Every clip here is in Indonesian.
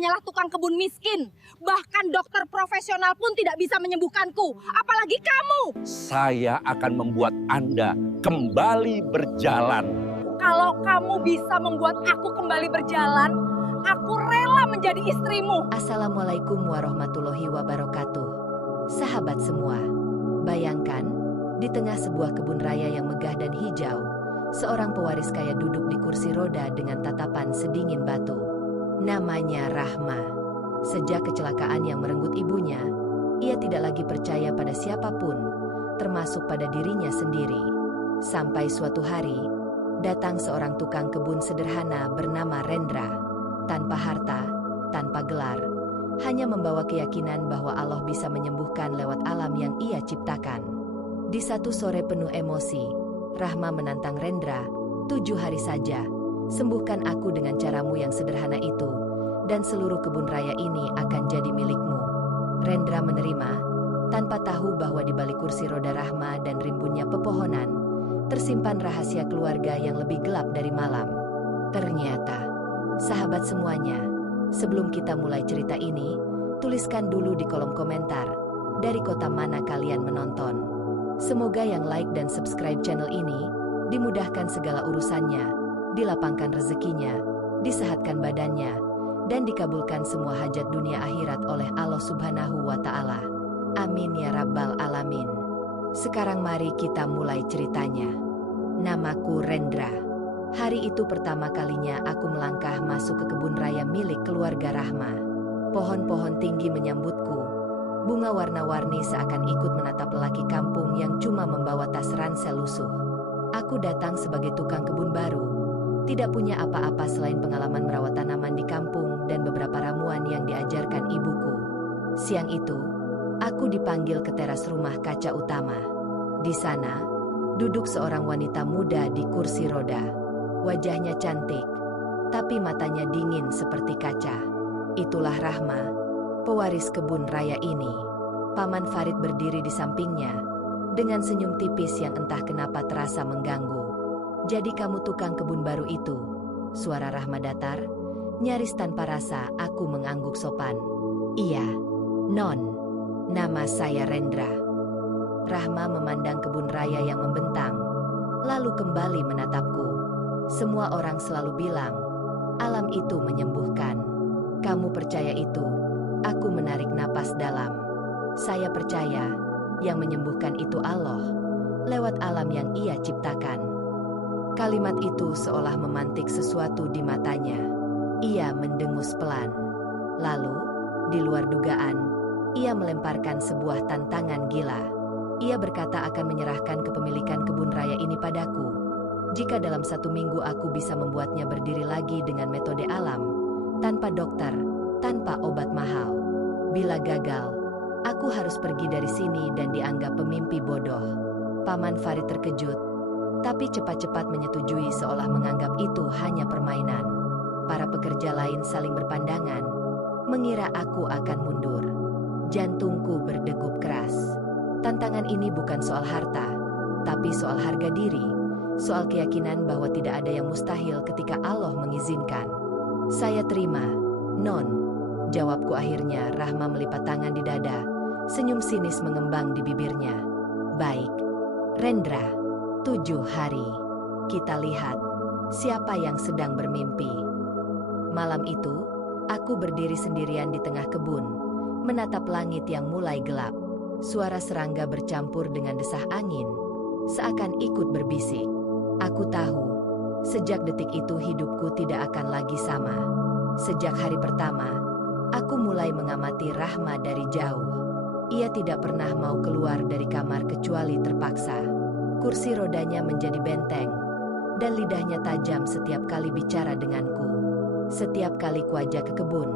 hanyalah tukang kebun miskin. Bahkan dokter profesional pun tidak bisa menyembuhkanku. Apalagi kamu. Saya akan membuat Anda kembali berjalan. Kalau kamu bisa membuat aku kembali berjalan, aku rela menjadi istrimu. Assalamualaikum warahmatullahi wabarakatuh. Sahabat semua, bayangkan di tengah sebuah kebun raya yang megah dan hijau, seorang pewaris kaya duduk di kursi roda dengan tatapan sedingin batu. Namanya Rahma. Sejak kecelakaan yang merenggut ibunya, ia tidak lagi percaya pada siapapun, termasuk pada dirinya sendiri. Sampai suatu hari, datang seorang tukang kebun sederhana bernama Rendra. Tanpa harta, tanpa gelar, hanya membawa keyakinan bahwa Allah bisa menyembuhkan lewat alam yang ia ciptakan. Di satu sore penuh emosi, Rahma menantang Rendra, 7 hari saja, sembuhkan aku dengan caramu yang sederhana itu, dan seluruh kebun raya ini akan jadi milikmu. Rendra menerima, tanpa tahu bahwa di balik kursi roda Rahma dan rimbunnya pepohonan, tersimpan rahasia keluarga yang lebih gelap dari malam. Ternyata, sahabat semuanya, sebelum kita mulai cerita ini, tuliskan dulu di kolom komentar, dari kota mana kalian menonton. Semoga yang like dan subscribe channel ini, dimudahkan segala urusannya, dilapangkan rezekinya, disehatkan badannya, dan dikabulkan semua hajat dunia akhirat oleh Allah Subhanahu wa Ta'ala. Amin ya Rabbal Alamin. Sekarang mari kita mulai ceritanya. Namaku Rendra. Hari itu pertama kalinya aku melangkah masuk ke kebun raya milik keluarga Rahma. Pohon-pohon tinggi menyambutku. Bunga warna-warni seakan ikut menatap lelaki kampung yang cuma membawa tas ransel lusuh. Aku datang sebagai tukang kebun baru. Tidak punya apa-apa selain pengalaman merawat tanaman di kampung dan beberapa ramuan yang diajarkan ibuku. Siang itu, aku dipanggil ke teras rumah kaca utama. Di sana, duduk seorang wanita muda di kursi roda. Wajahnya cantik, tapi matanya dingin seperti kaca. Itulah Rahma, pewaris kebun raya ini. Paman Farid berdiri di sampingnya, dengan senyum tipis yang entah kenapa terasa mengganggu. Jadi kamu tukang kebun baru itu? Suara Rahma datar, nyaris tanpa rasa aku mengangguk sopan. Iya, Non. Nama saya Rendra. Rahma memandang kebun raya yang membentang, lalu kembali menatapku. Semua orang selalu bilang, alam itu menyembuhkan. Kamu percaya itu? Aku menarik napas dalam. Saya percaya, yang menyembuhkan itu Allah, lewat alam yang ia ciptakan. Kalimat itu seolah memantik sesuatu di matanya. Ia mendengus pelan. Lalu, di luar dugaan, ia melemparkan sebuah tantangan gila. Ia berkata akan menyerahkan kepemilikan kebun raya ini padaku. Jika dalam 1 minggu aku bisa membuatnya berdiri lagi dengan metode alam, tanpa dokter, tanpa obat mahal. Bila gagal, aku harus pergi dari sini dan dianggap pemimpi bodoh. Paman Farid terkejut, tapi cepat-cepat menyetujui seolah menganggap itu hanya permainan. Para pekerja lain saling berpandangan, mengira aku akan mundur. Jantungku berdegup keras. Tantangan ini bukan soal harta, tapi soal harga diri. Soal keyakinan bahwa tidak ada yang mustahil ketika Allah mengizinkan. Saya terima, Non. Jawabku akhirnya. Rahma melipat tangan di dada. Senyum sinis mengembang di bibirnya. Baik, Rendra. 7 hari. Kita lihat siapa yang sedang bermimpi. Malam itu, aku berdiri sendirian di tengah kebun, menatap langit yang mulai gelap. Suara serangga bercampur dengan desah angin, seakan ikut berbisik. Aku tahu, sejak detik itu hidupku tidak akan lagi sama. Sejak hari pertama, aku mulai mengamati Rahma dari jauh. Ia tidak pernah mau keluar dari kamar kecuali terpaksa. Kursi rodanya menjadi benteng, dan lidahnya tajam setiap kali bicara denganku. Setiap kali kuajak ke kebun,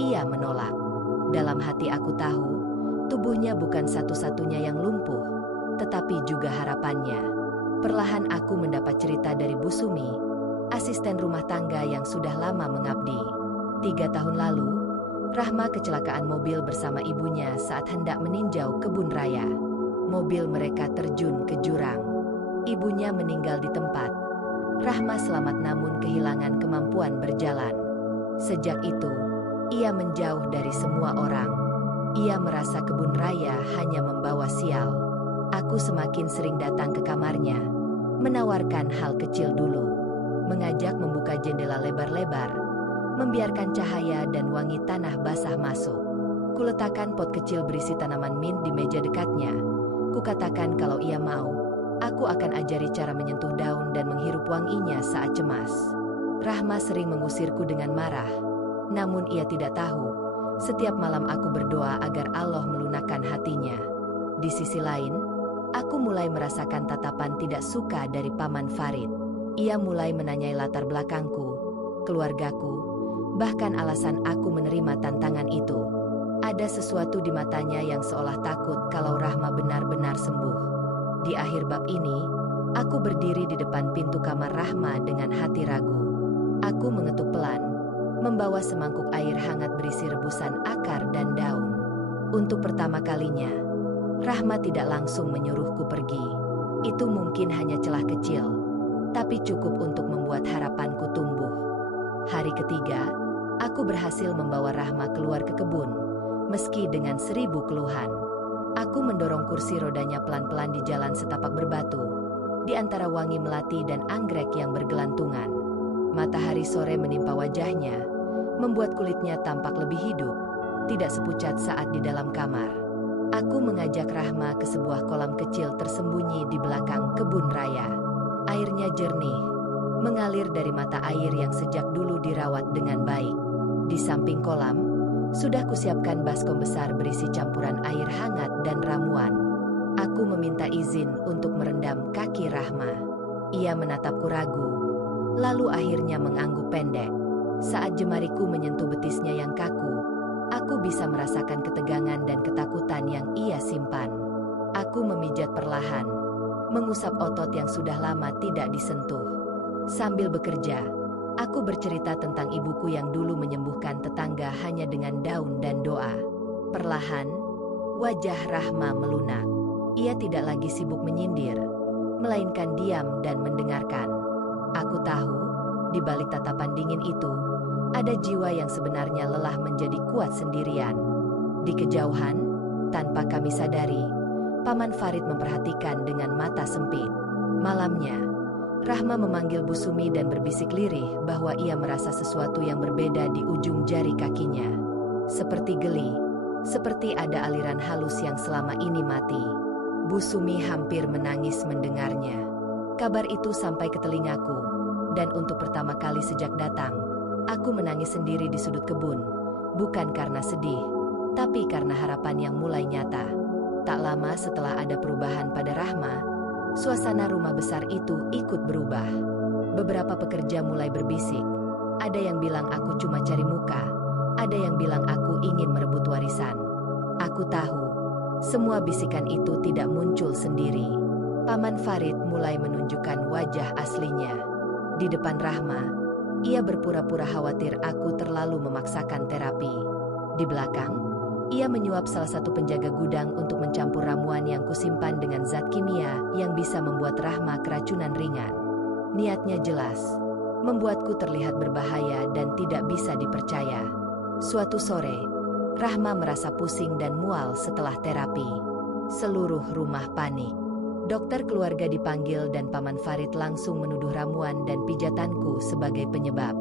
ia menolak. Dalam hati aku tahu, tubuhnya bukan satu-satunya yang lumpuh, tetapi juga harapannya. Perlahan aku mendapat cerita dari Bu Sumi, asisten rumah tangga yang sudah lama mengabdi. 3 tahun lalu, Rahma kecelakaan mobil bersama ibunya saat hendak meninjau kebun raya. Mobil mereka terjun ke jurang. Ibunya meninggal di tempat. Rahma selamat namun kehilangan kemampuan berjalan. Sejak itu, Ia menjauh dari semua orang. Ia merasa kebun raya hanya membawa sial. Aku semakin sering datang ke kamarnya, menawarkan hal kecil dulu, mengajak membuka jendela lebar-lebar, membiarkan cahaya dan wangi tanah basah masuk. Kuletakkan pot kecil berisi tanaman mint di meja dekatnya. Kukatakan kalau ia mau, aku akan ajari cara menyentuh daun dan menghirup wanginya saat cemas. Rahma sering mengusirku dengan marah, namun ia tidak tahu. Setiap malam aku berdoa agar Allah melunakkan hatinya. Di sisi lain, aku mulai merasakan tatapan tidak suka dari Paman Farid. Ia mulai menanyai latar belakangku, keluargaku, bahkan alasan aku menerima tantangan itu. Ada sesuatu di matanya yang seolah takut kalau Rahma benar-benar sembuh. Di akhir bab ini, aku berdiri di depan pintu kamar Rahma dengan hati ragu. Aku mengetuk pelan, membawa semangkuk air hangat berisi rebusan akar dan daun. Untuk pertama kalinya, Rahma tidak langsung menyuruhku pergi. Itu mungkin hanya celah kecil, tapi cukup untuk membuat harapanku tumbuh. Hari ketiga, aku berhasil membawa Rahma keluar ke kebun. Meski dengan 1000 keluhan, aku mendorong kursi rodanya pelan-pelan di jalan setapak berbatu, di antara wangi melati dan anggrek yang bergelantungan. Matahari sore menimpa wajahnya, membuat kulitnya tampak lebih hidup, tidak sepucat saat di dalam kamar. Aku mengajak Rahma ke sebuah kolam kecil tersembunyi di belakang kebun raya. Airnya jernih, mengalir dari mata air yang sejak dulu dirawat dengan baik. Di samping kolam, sudah kusiapkan baskom besar berisi campuran air hangat dan ramuan. Aku meminta izin untuk merendam kaki Rahma. Ia menatapku ragu, lalu akhirnya mengangguk pendek. Saat jemariku menyentuh betisnya yang kaku, aku bisa merasakan ketegangan dan ketakutan yang ia simpan. Aku memijat perlahan, mengusap otot yang sudah lama tidak disentuh. Sambil bekerja, aku bercerita tentang ibuku yang dulu menyembuhkan tetangga hanya dengan daun dan doa. Perlahan, wajah Rahma melunak. Ia tidak lagi sibuk menyindir, melainkan diam dan mendengarkan. Aku tahu, di balik tatapan dingin itu, ada jiwa yang sebenarnya lelah menjadi kuat sendirian. Di kejauhan, tanpa kami sadari, Paman Farid memperhatikan dengan mata sempit. Malamnya, Rahma memanggil Bu Sumi dan berbisik lirih bahwa ia merasa sesuatu yang berbeda di ujung jari kakinya. Seperti geli, seperti ada aliran halus yang selama ini mati. Bu Sumi hampir menangis mendengarnya. Kabar itu sampai ke telingaku, dan untuk pertama kali sejak datang, aku menangis sendiri di sudut kebun, bukan karena sedih, tapi karena harapan yang mulai nyata. Tak lama setelah ada perubahan pada Rahma, suasana rumah besar itu ikut berubah. Beberapa pekerja mulai berbisik. Ada yang bilang aku cuma cari muka, ada yang bilang aku ingin merebut warisan. Aku tahu, semua bisikan itu tidak muncul sendiri. Paman Farid mulai menunjukkan wajah aslinya. Di depan Rahma, ia berpura-pura khawatir aku terlalu memaksakan terapi. Di belakang, ia menyuap salah satu penjaga gudang untuk mencampur ramuan yang kusimpan dengan zat kimia yang bisa membuat Rahma keracunan ringan. Niatnya jelas, membuatku terlihat berbahaya dan tidak bisa dipercaya. Suatu sore, Rahma merasa pusing dan mual setelah terapi. Seluruh rumah panik. Dokter keluarga dipanggil dan Paman Farid langsung menuduh ramuan dan pijatanku sebagai penyebab.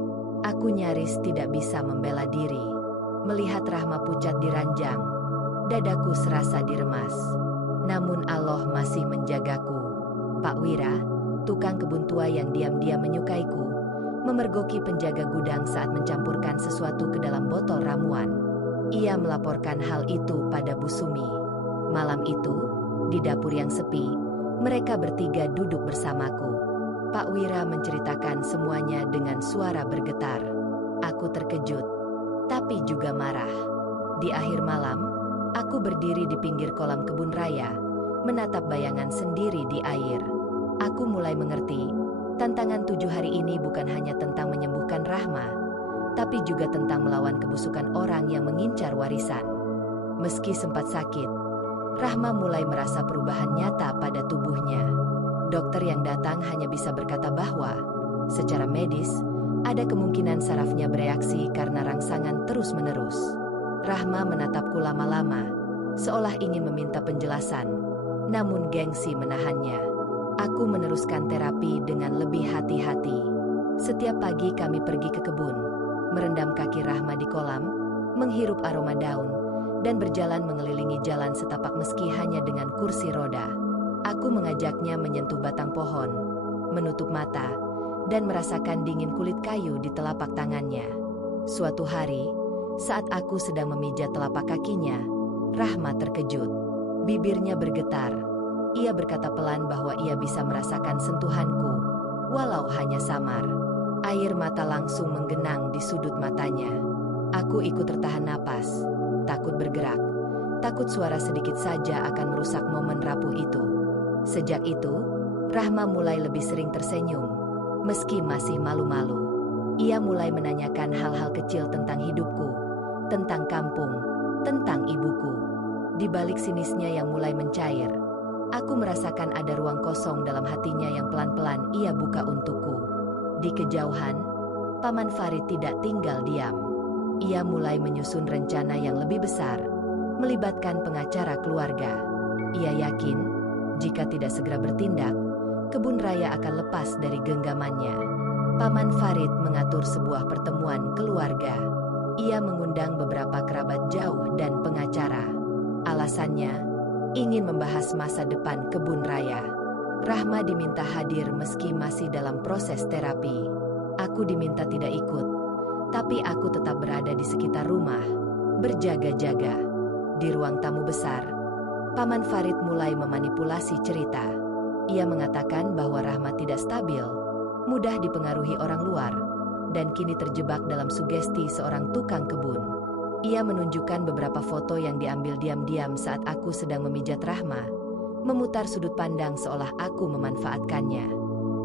Aku nyaris tidak bisa membela diri. Melihat Rahma pucat di ranjang, dadaku serasa diremas. Namun Allah masih menjagaku. Pak Wira, tukang kebun tua yang diam-diam menyukaiku, memergoki penjaga gudang saat mencampurkan sesuatu ke dalam botol ramuan. Ia melaporkan hal itu pada Bu Sumi. Malam itu, di dapur yang sepi, mereka bertiga duduk bersamaku. Pak Wira menceritakan semuanya dengan suara bergetar. Aku terkejut, tapi juga marah. Di akhir malam, aku berdiri di pinggir kolam kebun raya, menatap bayangan sendiri di air. Aku mulai mengerti, tantangan 7 hari ini bukan hanya tentang menyembuhkan Rahma, tapi juga tentang melawan kebusukan orang yang mengincar warisan. Meski sempat sakit, Rahma mulai merasa perubahan nyata pada tubuhnya. Dokter yang datang hanya bisa berkata bahwa, secara medis, Ada kemungkinan sarafnya bereaksi karena rangsangan terus-menerus. Rahma menatapku lama-lama, seolah ingin meminta penjelasan, namun gengsi menahannya. Aku meneruskan terapi dengan lebih hati-hati. Setiap pagi kami pergi ke kebun, merendam kaki Rahma di kolam, menghirup aroma daun, dan berjalan mengelilingi jalan setapak meski hanya dengan kursi roda. Aku mengajaknya menyentuh batang pohon, menutup mata, dan merasakan dingin kulit kayu di telapak tangannya. Suatu hari, saat aku sedang memijat telapak kakinya, Rahma terkejut. Bibirnya bergetar. Ia berkata pelan bahwa ia bisa merasakan sentuhanku, walau hanya samar. Air mata langsung menggenang di sudut matanya. Aku ikut tertahan napas, takut bergerak, takut suara sedikit saja akan merusak momen rapuh itu. Sejak itu, Rahma mulai lebih sering tersenyum, meski masih malu-malu. Ia mulai menanyakan hal-hal kecil tentang hidupku, tentang kampung, tentang ibuku. Di balik sinisnya yang mulai mencair, aku merasakan ada ruang kosong dalam hatinya yang pelan-pelan ia buka untukku. Di kejauhan, Paman Farid tidak tinggal diam. Ia mulai menyusun rencana yang lebih besar, melibatkan pengacara keluarga. Ia yakin, jika tidak segera bertindak, kebun raya akan lepas dari genggamannya. Paman Farid mengatur sebuah pertemuan keluarga. Ia mengundang beberapa kerabat jauh dan pengacara. Alasannya, ingin membahas masa depan kebun raya. Rahma diminta hadir meski masih dalam proses terapi. Aku diminta tidak ikut, tapi aku tetap berada di sekitar rumah, berjaga-jaga. Di ruang tamu besar, Paman Farid mulai memanipulasi cerita. Ia mengatakan bahwa Rahma tidak stabil, mudah dipengaruhi orang luar, dan kini terjebak dalam sugesti seorang tukang kebun. Ia menunjukkan beberapa foto yang diambil diam-diam saat aku sedang memijat Rahma, memutar sudut pandang seolah aku memanfaatkannya.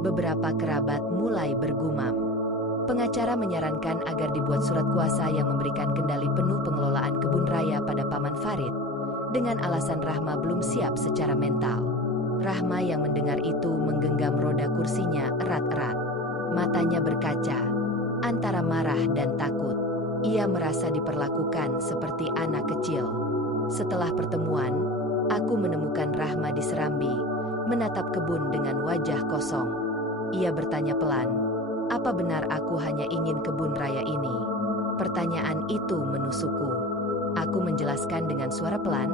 Beberapa kerabat mulai bergumam. Pengacara menyarankan agar dibuat surat kuasa yang memberikan kendali penuh pengelolaan kebun raya pada Paman Farid, dengan alasan Rahma belum siap secara mental. Rahma yang mendengar itu menggenggam roda kursinya erat-erat. Matanya berkaca, antara marah dan takut. Ia merasa diperlakukan seperti anak kecil. Setelah pertemuan, aku menemukan Rahma di serambi, menatap kebun dengan wajah kosong. Ia bertanya pelan, "Apa benar aku hanya ingin kebun raya ini?" Pertanyaan itu menusukku. Aku menjelaskan dengan suara pelan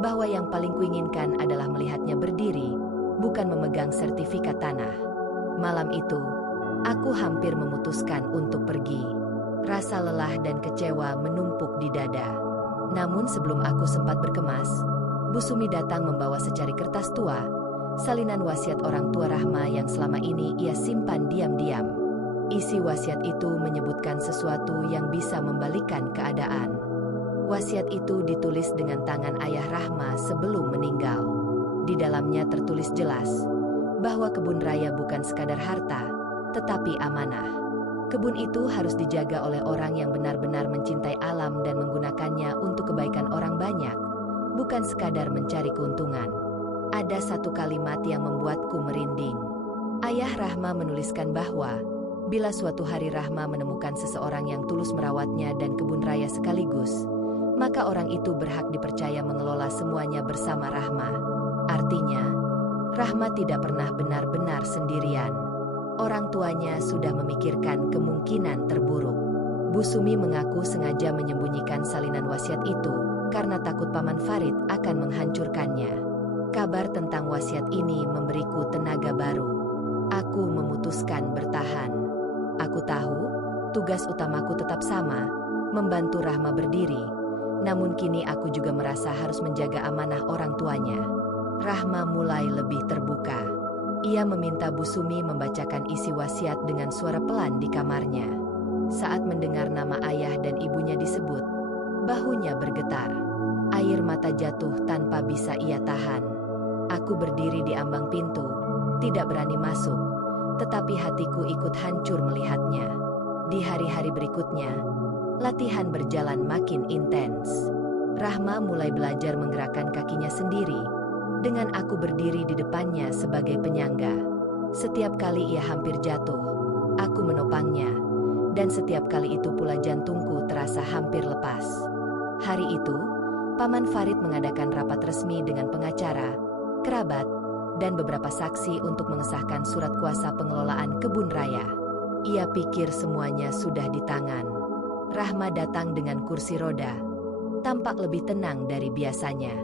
bahwa yang paling kuinginkan adalah melihatnya berdiri, bukan memegang sertifikat tanah. Malam itu, aku hampir memutuskan untuk pergi. Rasa lelah dan kecewa menumpuk di dada. Namun sebelum aku sempat berkemas, Bu Sumi datang membawa secari kertas tua, salinan wasiat orang tua Rahma yang selama ini ia simpan diam-diam. Isi wasiat itu menyebutkan sesuatu yang bisa membalikkan keadaan. Wasiat itu ditulis dengan tangan ayah Rahma sebelum meninggal. Di dalamnya tertulis jelas bahwa kebun raya bukan sekadar harta, tetapi amanah. Kebun itu harus dijaga oleh orang yang benar-benar mencintai alam dan menggunakannya untuk kebaikan orang banyak, bukan sekadar mencari keuntungan. Ada satu kalimat yang membuatku merinding. Ayah Rahma menuliskan bahwa bila suatu hari Rahma menemukan seseorang yang tulus merawatnya dan kebun raya sekaligus, maka orang itu berhak dipercaya mengelola semuanya bersama Rahma. Artinya, Rahma tidak pernah benar-benar sendirian. Orang tuanya sudah memikirkan kemungkinan terburuk. Bu Sumi mengaku sengaja menyembunyikan salinan wasiat itu karena takut Paman Farid akan menghancurkannya. Kabar tentang wasiat ini memberiku tenaga baru. Aku memutuskan bertahan. Aku tahu tugas utamaku tetap sama, membantu Rahma berdiri. Namun kini aku juga merasa harus menjaga amanah orang tuanya. Rahma mulai lebih terbuka. Ia meminta Bu Sumi membacakan isi wasiat dengan suara pelan di kamarnya. Saat mendengar nama ayah dan ibunya disebut, bahunya bergetar. Air mata jatuh tanpa bisa ia tahan. Aku berdiri di ambang pintu, tidak berani masuk, tetapi hatiku ikut hancur melihatnya. Di hari-hari berikutnya, latihan berjalan makin intens. Rahma mulai belajar menggerakkan kakinya sendiri, dengan aku berdiri di depannya sebagai penyangga. Setiap kali ia hampir jatuh, aku menopangnya, Dan setiap kali itu pula jantungku terasa hampir lepas. Hari itu, Paman Farid mengadakan rapat resmi dengan pengacara, kerabat, dan beberapa saksi untuk mengesahkan surat kuasa pengelolaan kebun raya. Ia pikir semuanya sudah di tangan. Rahma datang dengan kursi roda, tampak lebih tenang dari biasanya.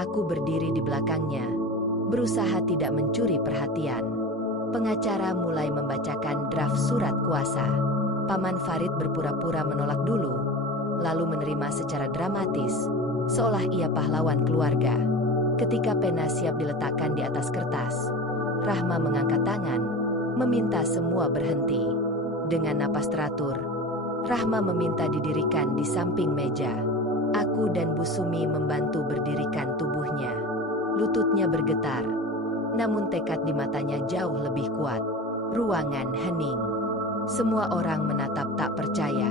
Aku berdiri di belakangnya, berusaha tidak mencuri perhatian. Pengacara mulai membacakan draft surat kuasa. Paman Farid berpura-pura menolak dulu, lalu menerima secara dramatis, seolah ia pahlawan keluarga. Ketika pena siap diletakkan di atas kertas, Rahma mengangkat tangan, meminta semua berhenti. Dengan napas teratur, Rahma meminta didirikan di samping meja. Aku dan Bu Sumi membantu berdirikan tubuhnya. Lututnya bergetar, namun tekad di matanya jauh lebih kuat. Ruangan hening. Semua orang menatap tak percaya.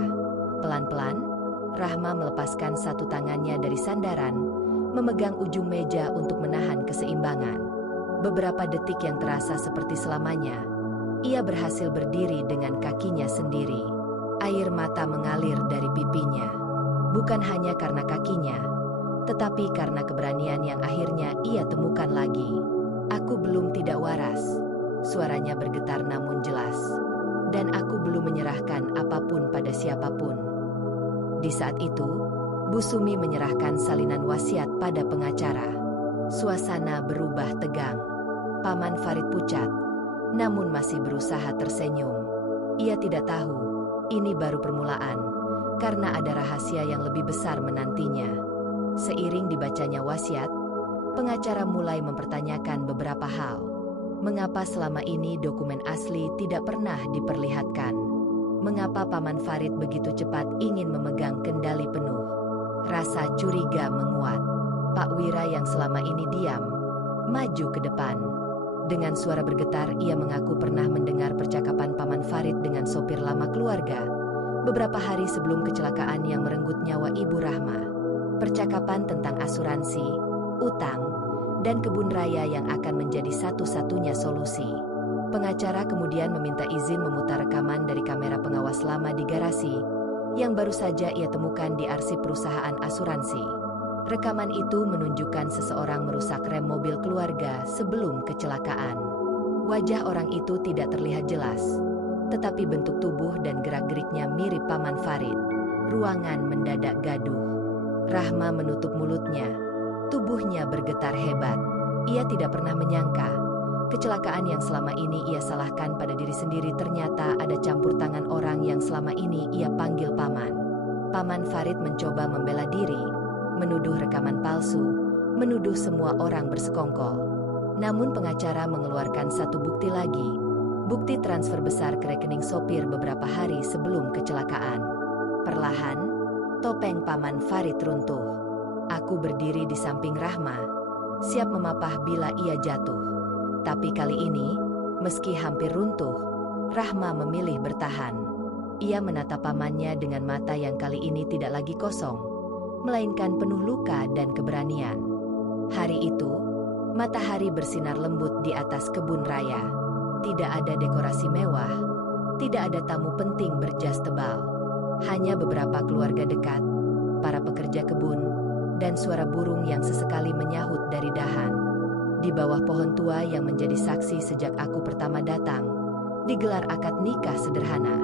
Pelan-pelan, Rahma melepaskan satu tangannya dari sandaran, memegang ujung meja untuk menahan keseimbangan. Beberapa detik yang terasa seperti selamanya, ia berhasil berdiri dengan kakinya sendiri. Air mata mengalir dari pipinya. Bukan hanya karena kakinya, tetapi karena keberanian yang akhirnya ia temukan lagi. Aku belum tidak waras. Suaranya bergetar namun jelas. Dan aku belum menyerahkan apapun pada siapapun. Di saat itu, Bu Sumi menyerahkan salinan wasiat pada pengacara. Suasana berubah tegang. Paman Farid pucat, namun masih berusaha tersenyum. Ia tidak tahu, ini baru permulaan, karena ada rahasia yang lebih besar menantinya. Seiring dibacanya wasiat, pengacara mulai mempertanyakan beberapa hal. Mengapa selama ini dokumen asli tidak pernah diperlihatkan? Mengapa Paman Farid begitu cepat ingin memegang kendali penuh? Rasa curiga menguat. Pak Wira yang selama ini diam, maju ke depan. Dengan suara bergetar ia mengaku pernah mendengar percakapan Paman Farid dengan sopir lama keluarga beberapa hari sebelum kecelakaan yang merenggut nyawa Ibu Rahma. Percakapan tentang asuransi, utang, dan kebun raya yang akan menjadi satu-satunya solusi. Pengacara kemudian meminta izin memutar rekaman dari kamera pengawas lama di garasi yang baru saja ia temukan di arsip perusahaan asuransi. Rekaman itu menunjukkan seseorang merusak rem mobil keluarga sebelum kecelakaan. Wajah orang itu tidak terlihat jelas, tetapi bentuk tubuh dan gerak-geriknya mirip Paman Farid. Ruangan mendadak gaduh. Rahma menutup mulutnya. Tubuhnya bergetar hebat. Ia tidak pernah menyangka kecelakaan yang selama ini ia salahkan pada diri sendiri ternyata ada campur tangan orang yang selama ini ia panggil paman. Paman Farid mencoba membela diri, menuduh rekaman palsu, menuduh semua orang bersekongkol. Namun pengacara mengeluarkan satu bukti lagi, bukti transfer besar ke rekening sopir beberapa hari sebelum kecelakaan. Perlahan, topeng Paman Farid runtuh. Aku berdiri di samping Rahma, siap memapah bila ia jatuh. Tapi kali ini, meski hampir runtuh, Rahma memilih bertahan. Ia menatap pamannya dengan mata yang kali ini tidak lagi kosong, melainkan penuh luka dan keberanian. Hari itu, matahari bersinar lembut di atas kebun raya. Tidak ada dekorasi mewah, tidak ada tamu penting berjas tebal. Hanya beberapa keluarga dekat, para pekerja kebun, dan suara burung yang sesekali menyahut dari dahan. Di bawah pohon tua yang menjadi saksi sejak aku pertama datang, digelar akad nikah sederhana.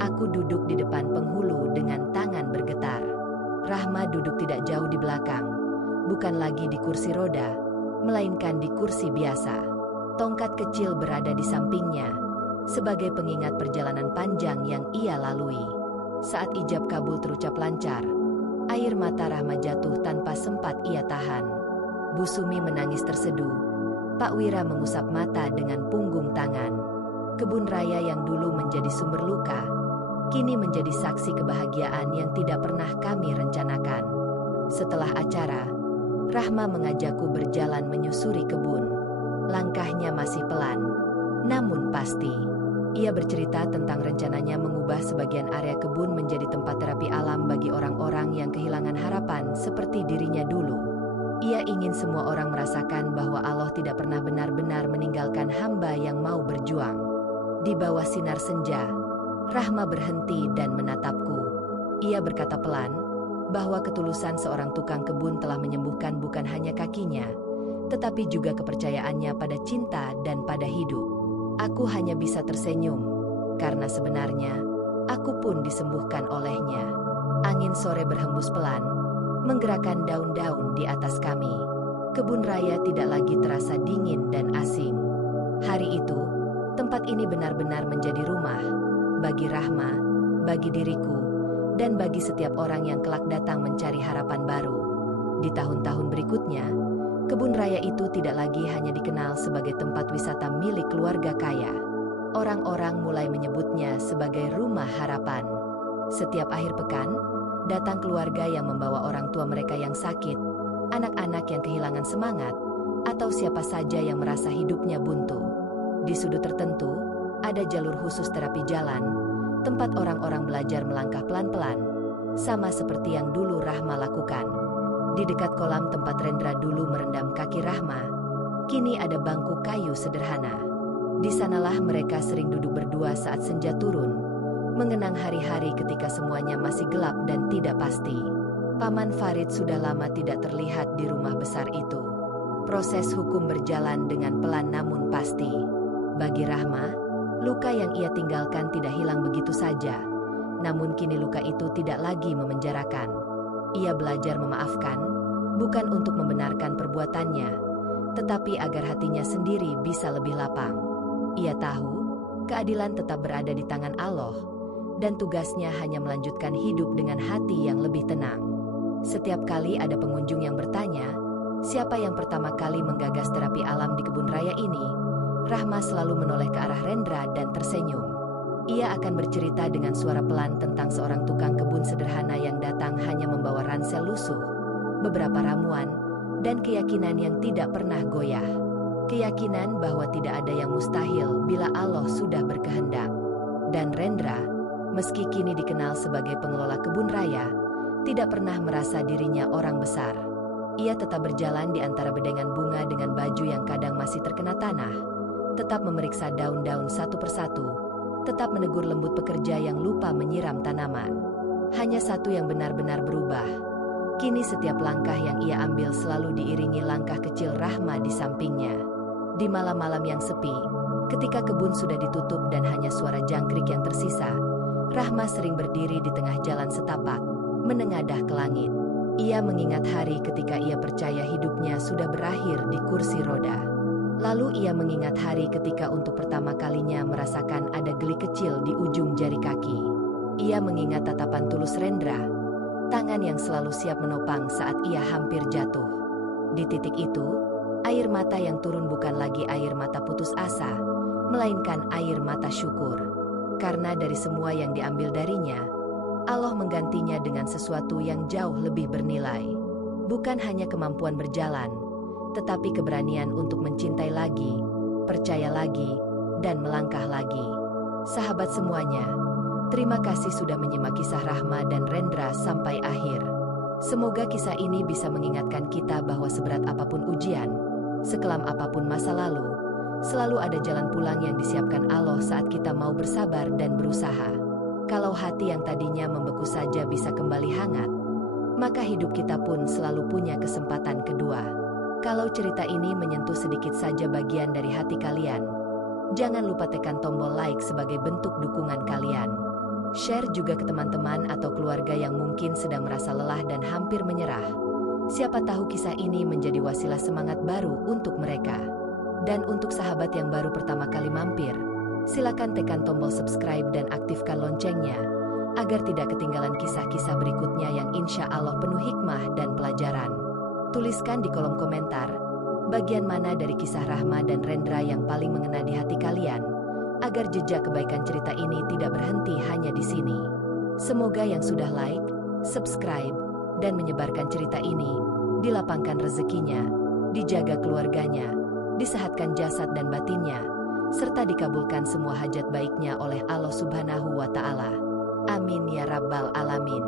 Aku duduk di depan penghulu dengan tangan bergetar. Rahma duduk tidak jauh di belakang, bukan lagi di kursi roda, melainkan di kursi biasa. Tongkat kecil berada di sampingnya, sebagai pengingat perjalanan panjang yang ia lalui. Saat ijab kabul terucap lancar, air mata Rahma jatuh tanpa sempat ia tahan. Bu Sumi menangis terseduh. Pak Wira mengusap mata dengan punggung tangan. Kebun raya yang dulu menjadi sumber luka, kini menjadi saksi kebahagiaan yang tidak pernah kami rencanakan. Setelah acara, Rahma mengajakku berjalan menyusuri kebun. Langkahnya masih pelan, namun pasti. Ia bercerita tentang rencananya mengubah sebagian area kebun menjadi tempat terapi alam bagi orang-orang yang kehilangan harapan seperti dirinya dulu. Ia ingin semua orang merasakan bahwa Allah tidak pernah benar-benar meninggalkan hamba yang mau berjuang. Di bawah sinar senja, Rahma berhenti dan menatapku. Ia berkata pelan bahwa ketulusan seorang tukang kebun telah menyembuhkan bukan hanya kakinya, tetapi juga kepercayaannya pada cinta dan pada hidup. Aku hanya bisa tersenyum, karena sebenarnya aku pun disembuhkan olehnya. Angin sore berhembus pelan, menggerakkan daun-daun di atas kami. Kebun raya tidak lagi terasa dingin dan asing. Hari itu, tempat ini benar-benar menjadi rumah bagi Rahma, bagi diriku, dan bagi setiap orang yang kelak datang mencari harapan baru. Di tahun-tahun berikutnya, kebun raya itu tidak lagi hanya dikenal sebagai tempat wisata milik keluarga kaya. Orang-orang mulai menyebutnya sebagai rumah harapan. Setiap akhir pekan, datang keluarga yang membawa orang tua mereka yang sakit, anak-anak yang kehilangan semangat, atau siapa saja yang merasa hidupnya buntu. Di sudut tertentu, ada jalur khusus terapi jalan, tempat orang-orang belajar melangkah pelan-pelan, sama seperti yang dulu Rahma lakukan. Di dekat kolam tempat Rendra dulu merendam kaki Rahma, kini ada bangku kayu sederhana. Di sanalah mereka sering duduk berdua saat senja turun, mengenang hari-hari ketika semuanya masih gelap dan tidak pasti. Paman Farid sudah lama tidak terlihat di rumah besar itu. Proses hukum berjalan dengan pelan namun pasti. Bagi Rahma, luka yang ia tinggalkan tidak hilang begitu saja. Namun kini luka itu tidak lagi memenjarakan. Ia belajar memaafkan, bukan untuk membenarkan perbuatannya, tetapi agar hatinya sendiri bisa lebih lapang. Ia tahu, keadilan tetap berada di tangan Allah, dan tugasnya hanya melanjutkan hidup dengan hati yang lebih tenang. Setiap kali ada pengunjung yang bertanya, siapa yang pertama kali menggagas terapi alam di kebun raya ini, Rahma selalu menoleh ke arah Rendra dan tersenyum. Ia akan bercerita dengan suara pelan tentang seorang tukang kebun sederhana yang datang hanya membawa ransel lusuh, beberapa ramuan, dan keyakinan yang tidak pernah goyah. Keyakinan bahwa tidak ada yang mustahil bila Allah sudah berkehendak. Dan Rendra, meski kini dikenal sebagai pengelola kebun raya, tidak pernah merasa dirinya orang besar. Ia tetap berjalan di antara bedengan bunga dengan baju yang kadang masih terkena tanah, tetap memeriksa daun-daun satu persatu, tetap menegur lembut pekerja yang lupa menyiram tanaman. Hanya satu yang benar-benar berubah. Kini setiap langkah yang ia ambil selalu diiringi langkah kecil Rahma di sampingnya. Di malam-malam yang sepi, ketika kebun sudah ditutup dan hanya suara jangkrik yang tersisa, Rahma sering berdiri di tengah jalan setapak, menengadah ke langit. Ia mengingat hari ketika ia percaya hidupnya sudah berakhir di kursi roda. Lalu ia mengingat hari ketika untuk pertama kalinya merasakan ada geli kecil di ujung jari kaki. Ia mengingat tatapan tulus Rendra, tangan yang selalu siap menopang saat ia hampir jatuh. Di titik itu, air mata yang turun bukan lagi air mata putus asa, melainkan air mata syukur. Karena dari semua yang diambil darinya, Allah menggantinya dengan sesuatu yang jauh lebih bernilai. Bukan hanya kemampuan berjalan, tetapi keberanian untuk mencintai lagi, percaya lagi, dan melangkah lagi. Sahabat semuanya, terima kasih sudah menyimak kisah Rahma dan Rendra sampai akhir. Semoga kisah ini bisa mengingatkan kita bahwa seberat apapun ujian, sekelam apapun masa lalu, selalu ada jalan pulang yang disiapkan Allah saat kita mau bersabar dan berusaha. Kalau hati yang tadinya membeku saja bisa kembali hangat, maka hidup kita pun selalu punya kesempatan kedua. Kalau cerita ini menyentuh sedikit saja bagian dari hati kalian, jangan lupa tekan tombol like sebagai bentuk dukungan kalian. Share juga ke teman-teman atau keluarga yang mungkin sedang merasa lelah dan hampir menyerah. Siapa tahu kisah ini menjadi wasilah semangat baru untuk mereka. Dan untuk sahabat yang baru pertama kali mampir, silakan tekan tombol subscribe dan aktifkan loncengnya, agar tidak ketinggalan kisah-kisah berikutnya yang insya Allah penuh hikmah dan pelajaran. Tuliskan di kolom komentar, bagian mana dari kisah Rahma dan Rendra yang paling mengena di hati kalian, agar jejak kebaikan cerita ini tidak berhenti hanya di sini. Semoga yang sudah like, subscribe, dan menyebarkan cerita ini, dilapangkan rezekinya, dijaga keluarganya, disehatkan jasad dan batinnya, serta dikabulkan semua hajat baiknya oleh Allah Subhanahu wa Ta'ala. Amin ya Rabbal Alamin.